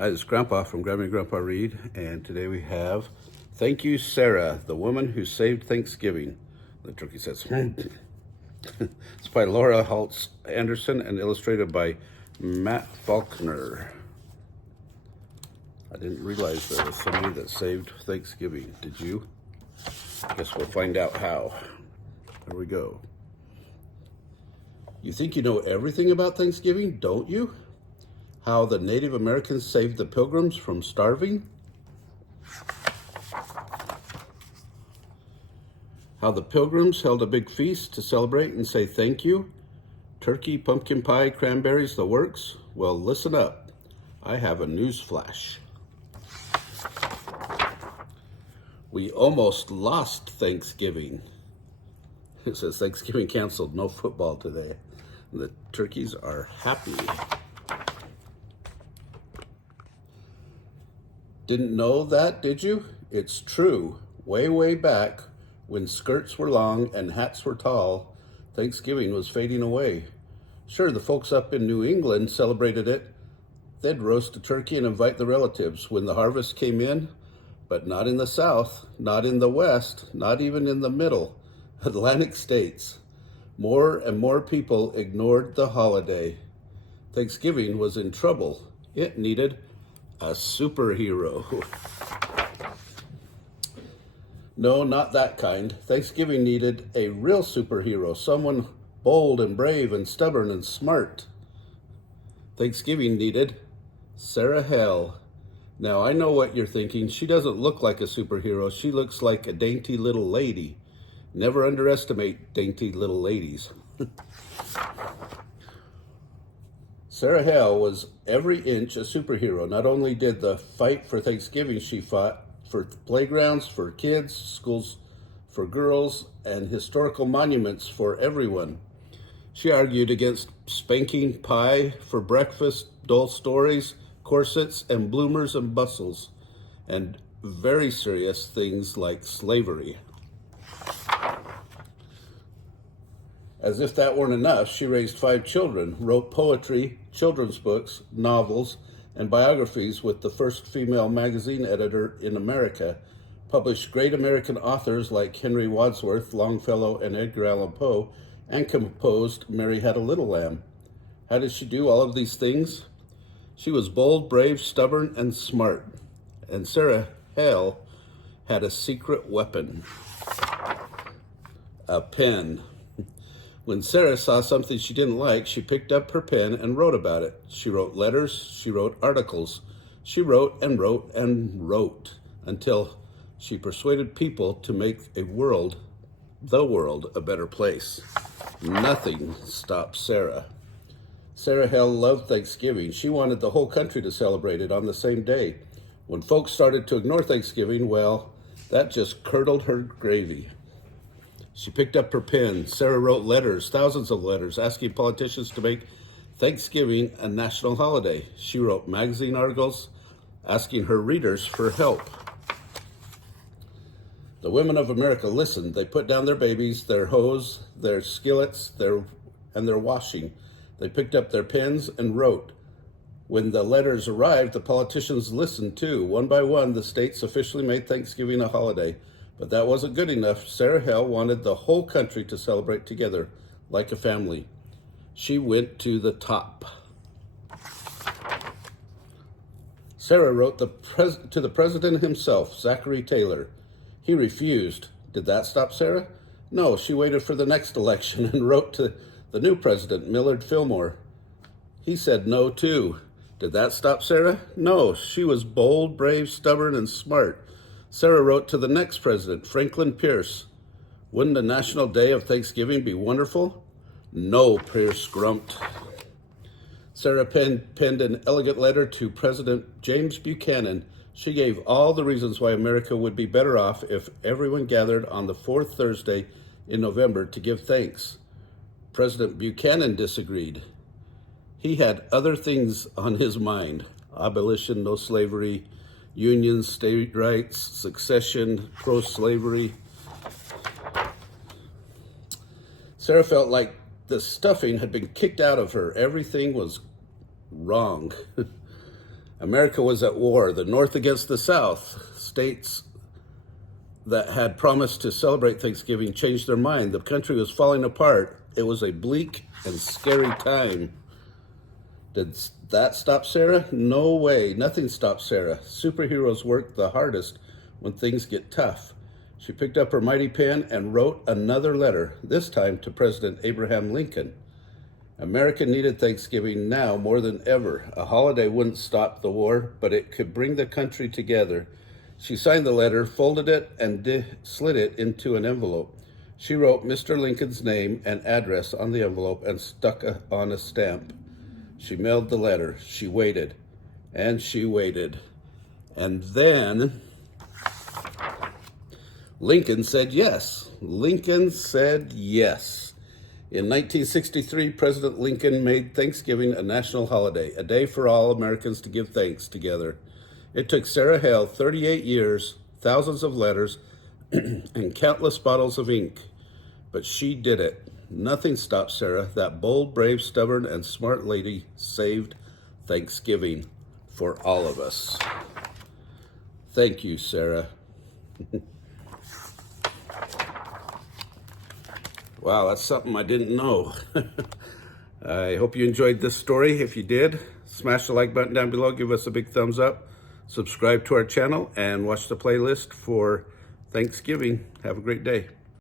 Hi, this is Grandpa from Grammy and Grandpa Read, and today we have Thank You, Sarah, the Woman Who Saved Thanksgiving. The turkey says, It's by Laurie Halse Anderson and illustrated by Matt Faulkner. I didn't realize there was somebody that saved Thanksgiving. Did you? Guess we'll find out how. Here we go. You think you know everything about Thanksgiving, don't you? How the Native Americans saved the Pilgrims from starving? How the Pilgrims held a big feast to celebrate and say thank you? Turkey, pumpkin pie, cranberries, the works? Well, listen up. I have a news flash. We almost lost Thanksgiving. It says Thanksgiving canceled, no football today. The turkeys are happy. Didn't know that, did you? It's true. Way, way back, when skirts were long and hats were tall, Thanksgiving was fading away. Sure, the folks up in New England celebrated it. They'd roast a turkey and invite the relatives when the harvest came in, but not in the South, not in the West, not even in the middle, Atlantic states. More and more people ignored the holiday. Thanksgiving was in trouble. It needed a superhero. No, not that kind. Thanksgiving needed a real superhero, someone bold and brave and stubborn and smart. Thanksgiving needed Sarah Hale. Now, I know what you're thinking. She doesn't look like a superhero. She looks like a dainty little lady. Never underestimate dainty little ladies. Sarah Hale was every inch a superhero. Not only did the fight for Thanksgiving, she fought for playgrounds for kids, schools for girls, and historical monuments for everyone. She argued against spanking pie for breakfast, dull stories, corsets, and bloomers and bustles, and very serious things like slavery. As if that weren't enough, she raised 5 children, wrote poetry, children's books, novels, and biographies with the first female magazine editor in America, published great American authors like Henry Wadsworth, Longfellow, and Edgar Allan Poe, and composed Mary Had a Little Lamb. How did she do all of these things? She was bold, brave, stubborn, and smart. And Sarah Hale had a secret weapon, a pen. When Sarah saw something she didn't like, she picked up her pen and wrote about it. She wrote letters, she wrote articles. She wrote and wrote and wrote until she persuaded people to make the world, a better place. Nothing stopped Sarah. Sarah Hale loved Thanksgiving. She wanted the whole country to celebrate it on the same day. When folks started to ignore Thanksgiving, well, that just curdled her gravy. She picked up her pen. Sarah wrote letters, thousands of letters, asking politicians to make Thanksgiving a national holiday. She wrote magazine articles, asking her readers for help. The women of America listened. They put down their babies, their hose, their skillets, and their washing. They picked up their pens and wrote. When the letters arrived, the politicians listened too. One by one, the states officially made Thanksgiving a holiday. But that wasn't good enough. Sarah Hale wanted the whole country to celebrate together, like a family. She went to the top. Sarah wrote to the president himself, Zachary Taylor. He refused. Did that stop Sarah? No, she waited for the next election and wrote to the new president, Millard Fillmore. He said no, too. Did that stop Sarah? No, she was bold, brave, stubborn, and smart. Sarah wrote to the next president, Franklin Pierce. Wouldn't a national day of Thanksgiving be wonderful? No, Pierce grumped. Sarah penned an elegant letter to President James Buchanan. She gave all the reasons why America would be better off if everyone gathered on the 4th Thursday in November to give thanks. President Buchanan disagreed. He had other things on his mind: abolition, no slavery, unions, state rights, succession, pro-slavery. Sarah felt like the stuffing had been kicked out of her. Everything was wrong. America was at war, the North against the South. States that had promised to celebrate Thanksgiving changed their mind. The country was falling apart. It was a bleak and scary time. Did that stop Sarah? No way. Nothing stopped Sarah. Superheroes work the hardest when things get tough. She picked up her mighty pen and wrote another letter, this time to President Abraham Lincoln. America needed Thanksgiving now more than ever. A holiday wouldn't stop the war, but it could bring the country together. She signed the letter, folded it, and slid it into an envelope. She wrote Mr. Lincoln's name and address on the envelope and stuck on a stamp. She mailed the letter. She waited, and she waited. And then Lincoln said yes. Lincoln said yes. In 1963, President Lincoln made Thanksgiving a national holiday, a day for all Americans to give thanks together. It took Sarah Hale 38 years, thousands of letters, and countless bottles of ink. But she did it. Nothing stopped Sarah. That bold, brave, stubborn, and smart lady saved Thanksgiving for all of us. Thank you, Sarah. Wow, that's something I didn't know. I hope you enjoyed this story. If you did, smash the like button down below. Give us a big thumbs up. Subscribe to our channel and watch the playlist for Thanksgiving. Have a great day.